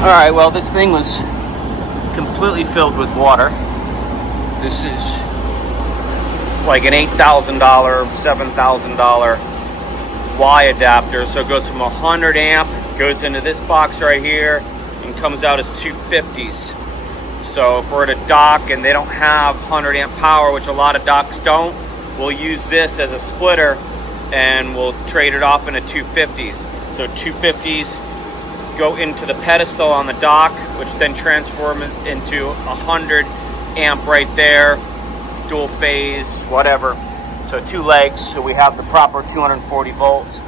Alright, well, this thing was completely filled with water. This is like an $8,000, $7,000 Y adapter. So it goes from 100 amp, goes into this box right here, and comes out as 250s. So if we're at a dock and they don't have 100 amp power, which a lot of docks don't, we'll use this as a splitter and we'll trade it off into 250s. So 250s go into the pedestal on the dock, which then transform it into 100 amp right there, dual phase, whatever. So 2 legs, so we have the proper 240 volts,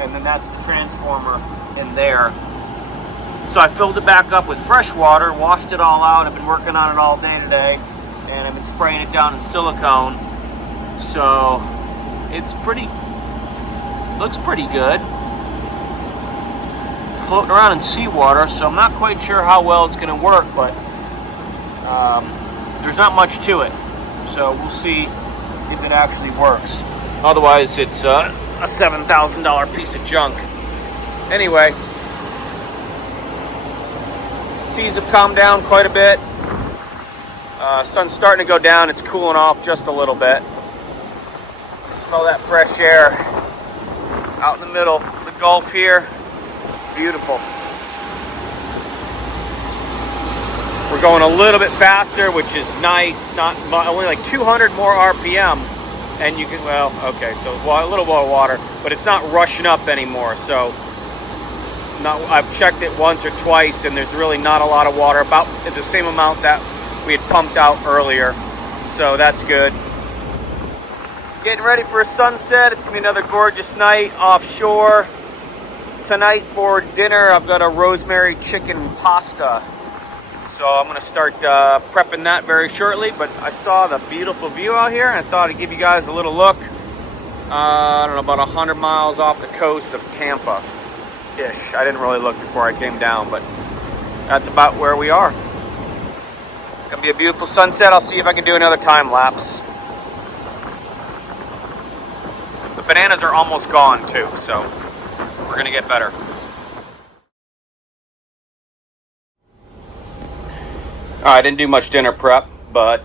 and then that's the transformer in there. So I filled it back up with fresh water, washed it all out. I've been working on it all day today, and I've been spraying it down in silicone. So it's looks pretty good. Floating around in seawater, so I'm not quite sure how well it's going to work, but there's not much to it. So we'll see if it actually works. Otherwise, it's a $7,000 piece of junk. Anyway, seas have calmed down quite a bit. Sun's starting to go down. It's cooling off just a little bit. Smell that fresh air out in the middle of the Gulf here. Beautiful. We're going a little bit faster, which is nice. Not only like 200 more RPM, and you can, well, okay, so a little more water, but it's not rushing up anymore. So I've checked it once or twice, and there's really not a lot of water, about the same amount that we had pumped out earlier. So that's good. Getting ready for a sunset. It's gonna be another gorgeous night offshore. Tonight for dinner, I've got a rosemary chicken pasta. So I'm gonna start prepping that very shortly, but I saw the beautiful view out here and I thought I'd give you guys a little look. I don't know, about 100 miles off the coast of Tampa-ish. I didn't really look before I came down, but that's about where we are. Gonna be a beautiful sunset. I'll see if I can do another time lapse. The bananas are almost gone too, so we're gonna get better. All right, I didn't do much dinner prep, but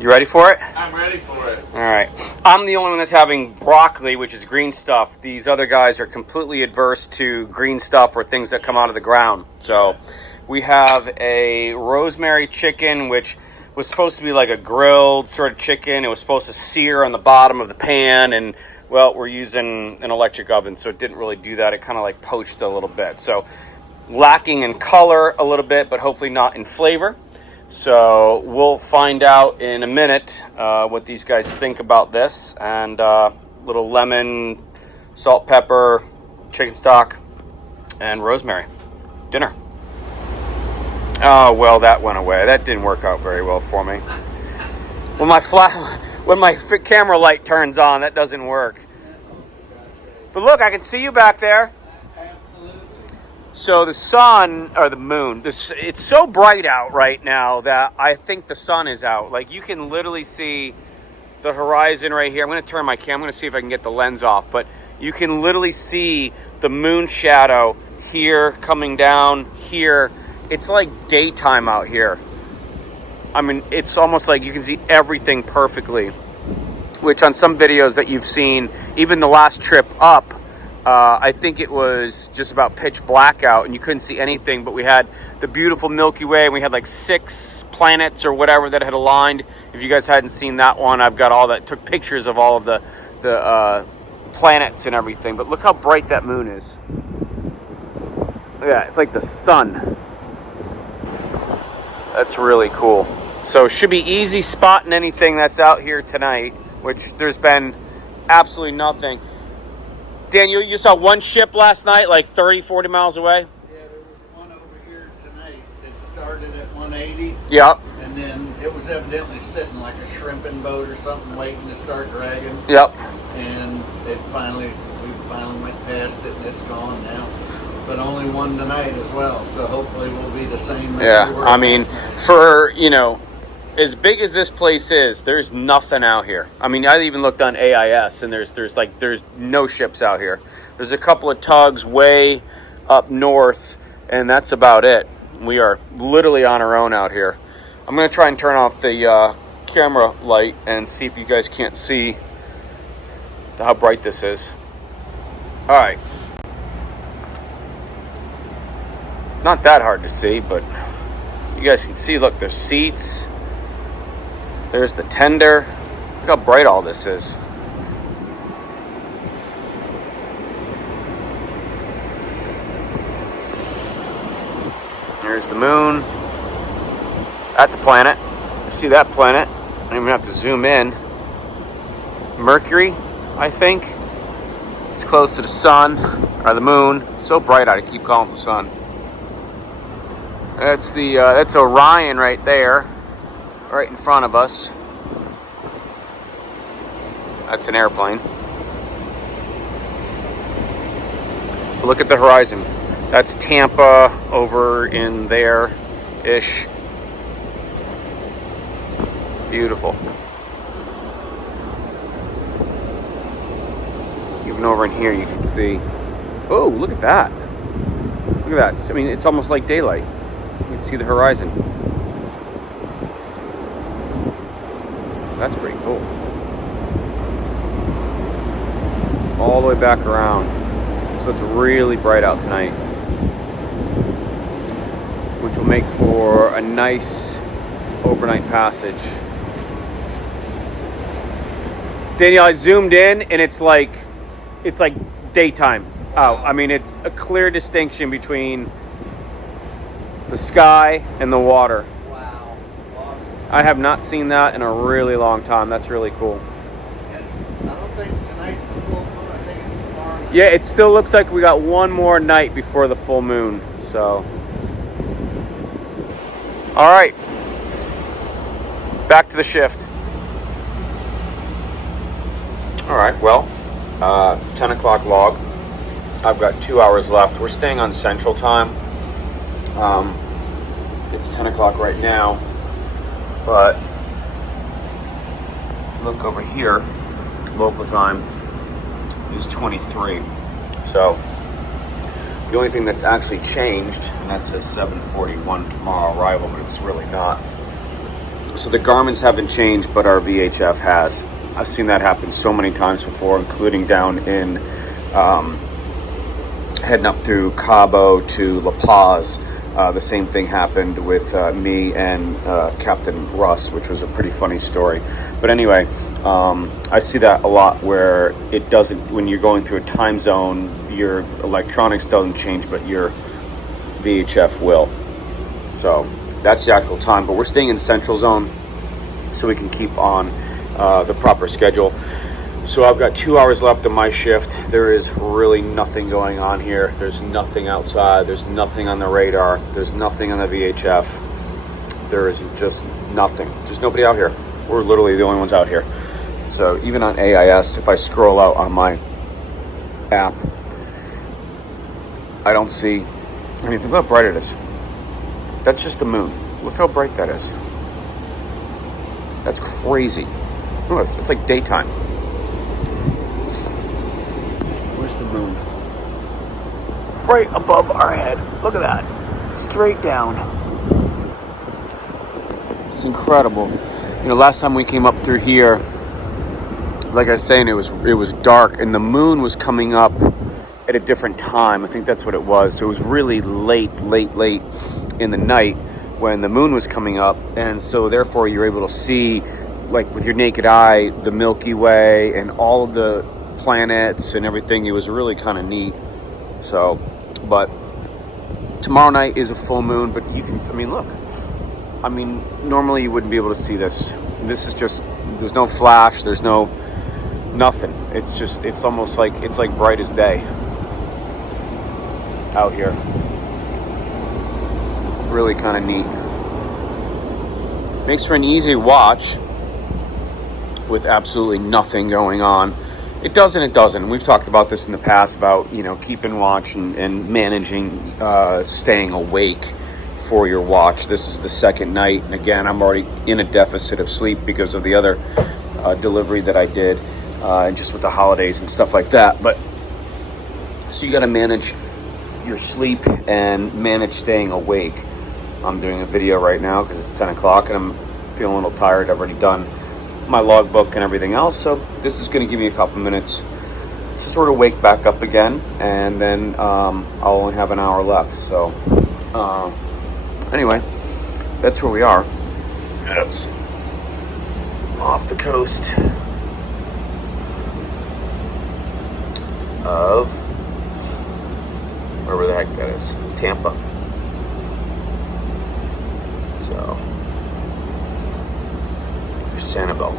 you ready for it? I'm ready for it. All right. I'm the only one that's having broccoli, which is green stuff. These other guys are completely adverse to green stuff or things that come out of the ground. So we have a rosemary chicken, which was supposed to be like a grilled sort of chicken. It was supposed to sear on the bottom of the pan, and well, we're using an electric oven, so it didn't really do that. It kind of like poached a little bit. So lacking in color a little bit, but hopefully not in flavor. So we'll find out in a minute what these guys think about this. And little lemon, salt, pepper, chicken stock, and rosemary. Dinner. Oh, well, that went away. That didn't work out very well for me. When my camera light turns on, that doesn't work. But look, I can see you back there. Absolutely. So the sun, or the moon, it's so bright out right now that I think the sun is out. Like, you can literally see the horizon right here. I'm going to turn my camera. I'm going to see if I can get the lens off. But you can literally see the moon shadow here coming down here. It's like daytime out here. I mean, it's almost like you can see everything perfectly, which on some videos that you've seen, even the last trip up, I think it was just about pitch black out and you couldn't see anything, but we had the beautiful Milky Way and we had like 6 planets or whatever that had aligned. If you guys hadn't seen that one, I've got all that, took pictures of all of the planets and everything, but look how bright that moon is. Look at that, it's like the sun. That's really cool. So it should be easy spotting anything that's out here tonight, which there's been absolutely nothing. Dan, you saw one ship last night, like 30, 40 miles away? Yeah, there was one over here tonight that started at 180. Yep. And then it was evidently sitting like a shrimping boat or something waiting to start dragging. Yep. And we finally went past it and it's gone now. But only one tonight as well, so hopefully we'll be the same. Yeah, I mean, for, as big as this place is, there's nothing out here. I mean, I even looked on AIS, and there's no ships out here. There's a couple of tugs way up north And that's about it. We are literally on our own out here. I'm going to try and turn off the camera light and see if you guys can't see how bright this is. All right. Not that hard to see, but you guys can see, look, there's seats. There's the tender. Look how bright all this is. There's the moon. That's a planet. You see that planet? I don't even have to zoom in. Mercury, I think. It's close to the sun, or the moon. It's so bright I keep calling it the sun. That's Orion right there, right in front of us. That's an airplane. Look at the horizon. That's Tampa over in there-ish. Beautiful. Even over in here you can see. Oh, look at that. Look at that. I mean, it's almost like daylight. You can see the horizon. That's pretty cool. All the way back around. So it's really bright out tonight, which will make for a nice overnight passage. Danielle, I zoomed in and it's like daytime out. I mean, it's a clear distinction between the sky and the water. Wow. Awesome. I have not seen that in a really long time. That's really cool. Yes. I don't think tonight's the full moon. I think it's tomorrow night. Yeah, it still looks like we got one more night before the full moon. So, all right, back to the shift. All right, well, 10 o'clock log. I've got 2 hours left. We're staying on Central Time. It's 10 o'clock right now, but look over here, local time is 23. So the only thing that's actually changed, and that says 7:41 tomorrow arrival, but it's really not. So the Garmin's haven't changed, but our VHF has. I've seen that happen so many times before, including down in heading up through Cabo to La Paz. The same thing happened with me and Captain Russ, which was a pretty funny story. But anyway, I see that a lot where it doesn't, when you're going through a time zone, your electronics doesn't change, but your VHF will. So that's the actual time, but we're staying in Central Zone so we can keep on the proper schedule. So I've got 2 hours left of my shift. There is really nothing going on here. There's nothing outside. There's nothing on the radar. There's nothing on the VHF. There is just nothing. There's nobody out here. We're literally the only ones out here. So even on AIS, if I scroll out on my app, I don't see anything. Look how bright it is. That's just the moon. Look how bright that is. That's crazy. Oh, it's like daytime. Where's the moon? Right above our head. Look at that. Straight down. It's incredible. You know, last time we came up through here, like I was saying, it was dark and the moon was coming up at a different time. I think that's what it was. So it was really late in the night when the moon was coming up, and so therefore you're able to see, like with your naked eye, the Milky Way and all of the planets and everything. It was really kind of neat. So, but tomorrow night is a full moon, but you can, I mean, look, I mean, normally you wouldn't be able to see this. This is just, there's no flash, there's no nothing. It's just, it's almost like, it's like bright as day out here. Really kind of neat. Makes for an easy watch with absolutely nothing going on. It does and it doesn't. We've talked about this in the past about, you know, keeping watch and managing staying awake for your watch. This is the second night, and again, I'm already in a deficit of sleep because of the other delivery that I did, and just with the holidays and stuff like that. But so you got to manage your sleep and manage staying awake. I'm doing a video right now because it's 10 o'clock and I'm feeling a little tired. I've already done my logbook and everything else, so this is going to give me a couple minutes to sort of wake back up again, and then I'll only have an hour left. So anyway, that's where we are. That's off the coast of wherever the heck that is, Tampa. So there's Sanibel.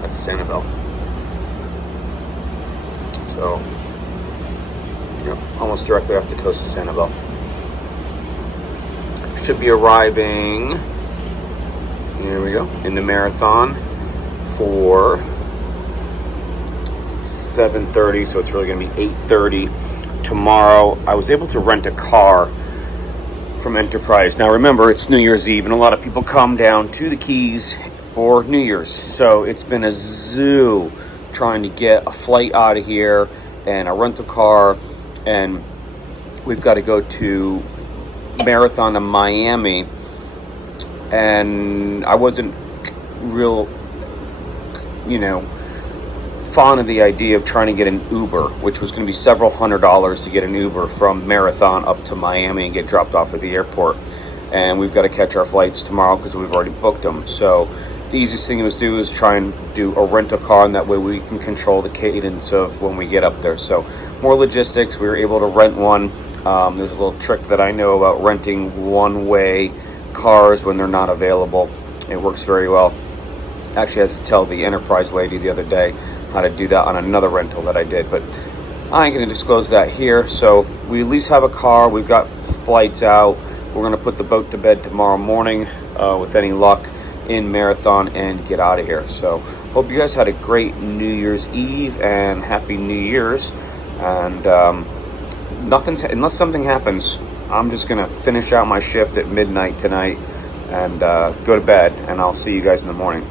That's Sanibel. So, yep, almost directly off the coast of Sanibel. Should be arriving, here we go, in the Marathon for 7:30, so it's really going to be 8:30 tomorrow. I was able to rent a car from Enterprise. Now remember, it's New Year's Eve, and a lot of people come down to the Keys for New Year's, so it's been a zoo trying to get a flight out of here and a rental car, and we've got to go to Marathon to Miami, and I wasn't real, fond of the idea of trying to get an Uber, which was going to be several $100s to get an Uber from Marathon up to Miami and get dropped off at the airport. And we've got to catch our flights tomorrow because we've already booked them. So the easiest thing to do is try and do a rental car, and that way we can control the cadence of when we get up there. So more logistics. We were able to rent one. There's a little trick that I know about renting one-way cars when they're not available. It works very well. Actually, I had to tell the Enterprise lady the other day how to do that on another rental that I did, but I ain't going to disclose that here. So we at least have a car. We've got flights out. We're going to put the boat to bed tomorrow morning with any luck in Marathon and get out of here. So hope you guys had a great New Year's Eve and Happy New Year's. And unless something happens, I'm just going to finish out my shift at midnight tonight and go to bed, and I'll see you guys in the morning.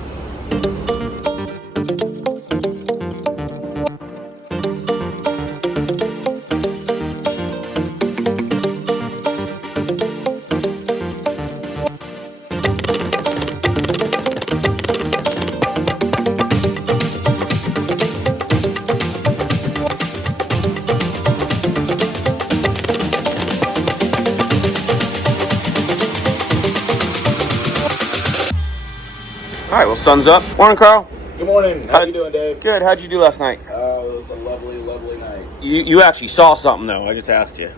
All right, well, sun's up. Morning, Carl. Good morning. How you doing, Dave? Good. How'd you do last night? It was a lovely, lovely night. You actually saw something, though. I just asked you.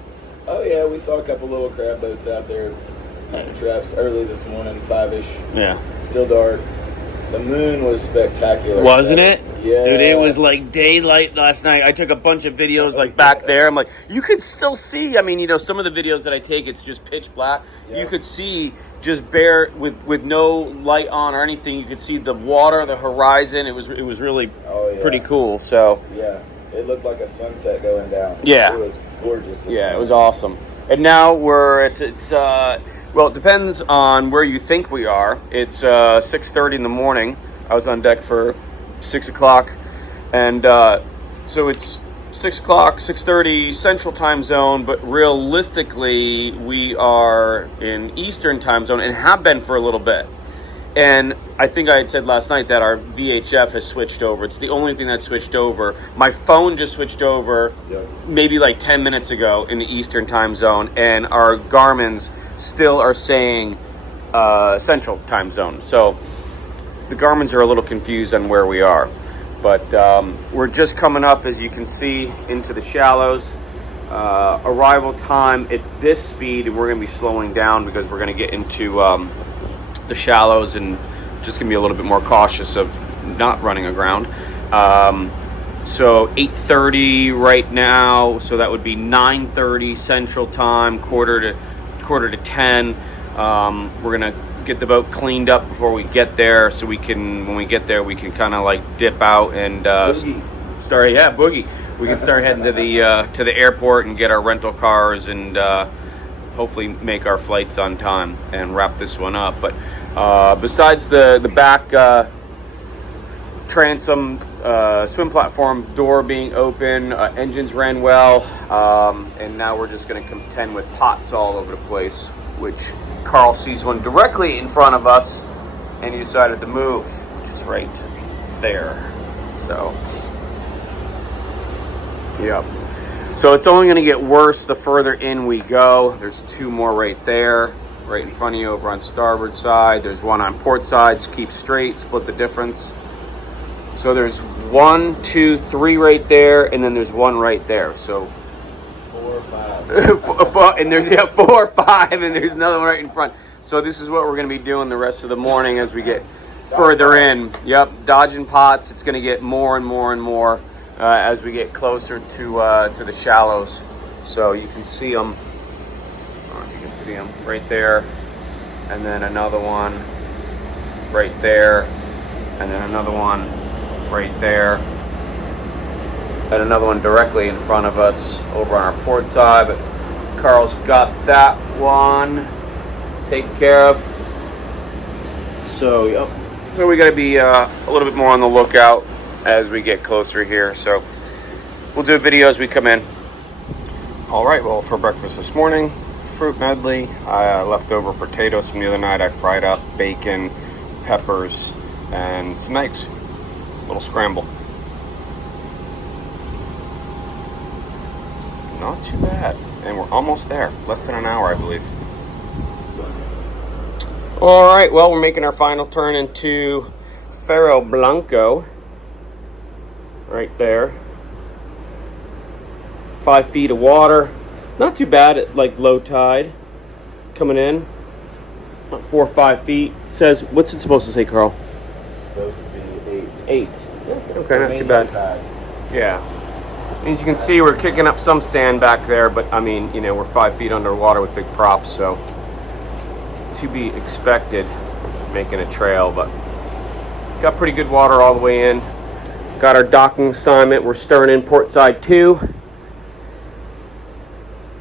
Oh, yeah, we saw a couple little crab boats out there, hunting traps early this morning, 5-ish. Yeah. Still dark. The moon was spectacular. Wasn't it? Yeah. Dude, it was like daylight last night. I took a bunch of videos like back there. I'm like, you could still see. I mean, some of the videos that I take, it's just pitch black. Yeah. You could see just bare with no light on or anything. You could see the water, the horizon. It was really pretty cool. So yeah, it looked like a sunset going down. Yeah, it was gorgeous. It was awesome. And now well, it depends on where you think we are. It's 6:30 in the morning. I was on deck for 6 o'clock, and so it's 6 o'clock, 6:30 Central Time Zone, but realistically, we are in Eastern Time Zone and have been for a little bit. And I think I had said last night that our VHF has switched over. It's the only thing that switched over. My phone just switched over maybe like 10 minutes ago in the Eastern Time Zone, and our Garmin's still are saying Central Time Zone. So the Garmin's are a little confused on where we are. But we're just coming up, as you can see, into the shallows. Arrival time at this speed, and we're going to be slowing down because we're going to get into the shallows and just going to be a little bit more cautious of not running aground. So 8:30 right now, so that would be 9:30 Central Time, quarter to 10. We're going to get the boat cleaned up before we get there, so when we get there, we can kind of like dip out and boogie. We can start heading to the airport and get our rental cars and hopefully make our flights on time and wrap this one up. But besides the back transom swim platform door being open, engines ran well. And now we're just going to contend with pots all over the place, which Carl sees one directly in front of us, and he decided to move, which is right there. So, yep. So it's only going to get worse the further in we go. There's two more right there, right in front of you over on starboard side. There's one on port side. So keep straight, split the difference. So there's 1, 2, 3 right there, and then there's one right there. So 4 or 5. and there's 4 or 5, and there's another one right in front. So this is what we're going to be doing the rest of the morning as we get further in. Yep, dodging pots. It's going to get more and more and more as we get closer to the shallows. So you can see them. I don't know if you can see them right there, and then another one right there, and then another one right there, and another one directly in front of us over on our port side. But Carl's got that one taken care of. So yep. So we got to be a little bit more on the lookout as we get closer here. So we'll do a video as we come in. All right. Well, for breakfast this morning, fruit medley. Leftover potatoes from the other night. I fried up bacon, peppers, and some eggs. Little scramble. Not too bad. And we're almost there. Less than an hour, I believe. All right, well, we're making our final turn into Ferro Blanco. Right there. 5 feet of water. Not too bad at like low tide. Coming in. About 4 or 5 feet. Says, what's it supposed to say, Carl? Supposed to be 8. 8. Yeah, okay, not too bad. Yeah. As you can see, we're kicking up some sand back there, but I mean, you know, we're 5 feet underwater with big props, so to be expected making a trail, but got pretty good water all the way in. Got our docking assignment. We're stirring in port side 2.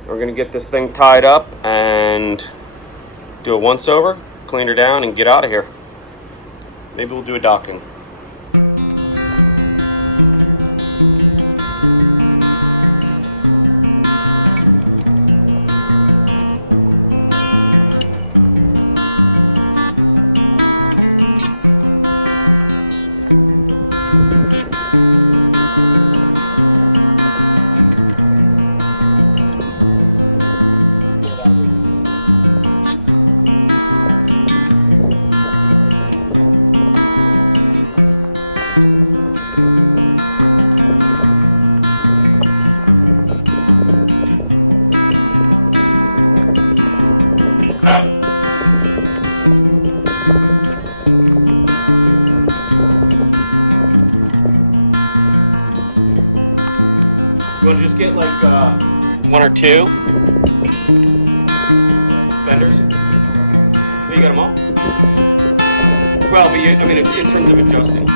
We're gonna get this thing tied up and do a once over, clean her down, and get out of here. Maybe we'll do a docking. You want to just get like 1 or 2 fenders? Oh, you got them all? Well, but I mean, in terms of adjusting.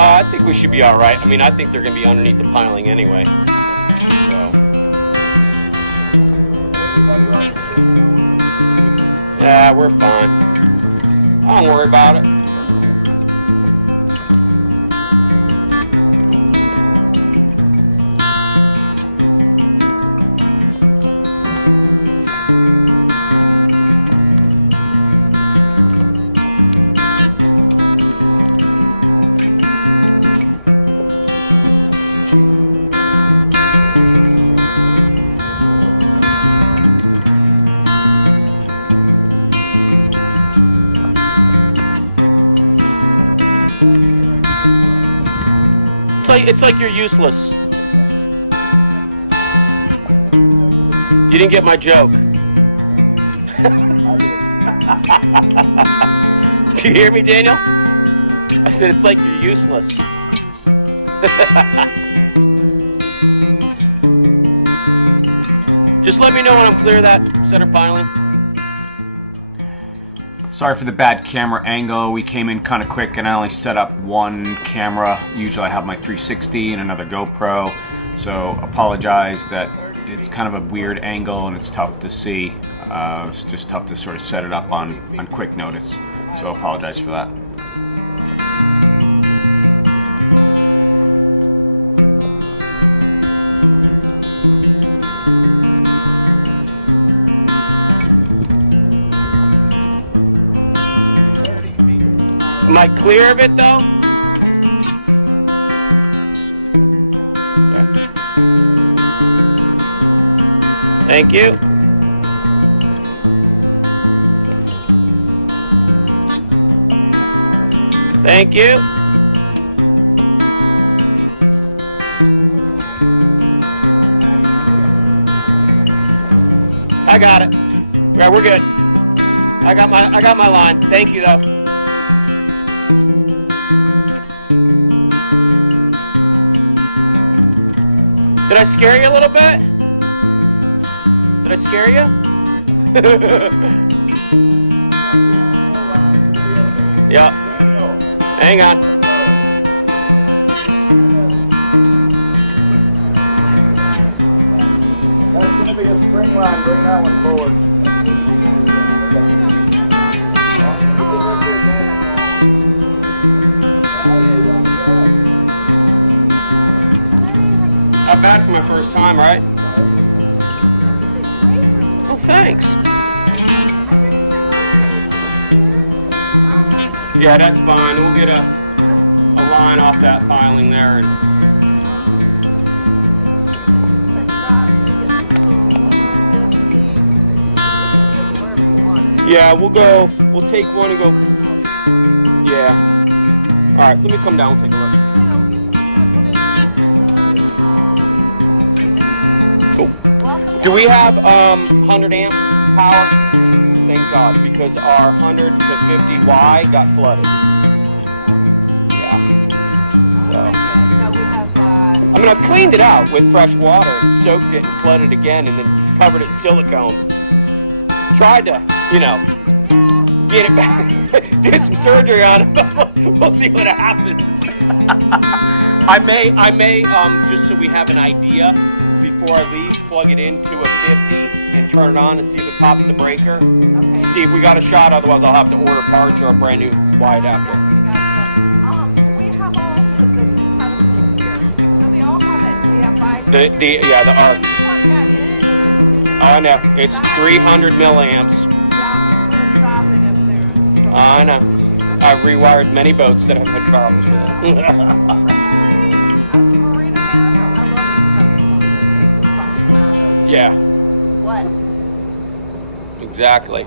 I think we should be all right. I mean, I think they're going to be underneath the piling anyway. So. Yeah, we're fine. I don't worry about it. It's like you're useless. You didn't get my joke. Do you hear me, Daniel? I said it's like you're useless. Just let me know when I'm clear of that center piling. Sorry for the bad camera angle. We came in kind of quick and I only set up one camera. Usually I have my 360 and another GoPro. So apologize that it's kind of a weird angle and it's tough to see. It's just tough to sort of set it up on quick notice. So apologize for that. Am I clear of it though? Okay. Thank you. Thank you. I got it. Yeah, we're good. I got my line. Thank you though. Did I scare you a little bit? Did I scare you? Yeah. Hang on. That's going to be a spring line. Bring that one forward. Not bad for my first time, right? Oh, thanks. Yeah, that's fine. We'll get a line off that piling there. Yeah, we'll take one and go. Yeah. All right, let me come down and take a look. Do we have 100 amp power? Thank God, because our 100 to 50Y got flooded. Yeah. So I mean, I've cleaned it out with fresh water and soaked it and flooded again and then covered it in silicone. Tried to, you know, get it back. Did some surgery on it, but we'll see what happens. I may just so we have an idea. Before I leave, plug it into a 50 and turn it on and see if it pops the breaker. Okay. See if we got a shot, otherwise I'll have to order parts or a brand new wide after. We have all the pedestals here. So they all have it. The arc. I know. It's 300 milliamps. I know. I've rewired many boats that have had problems with it. Yeah. What? Exactly.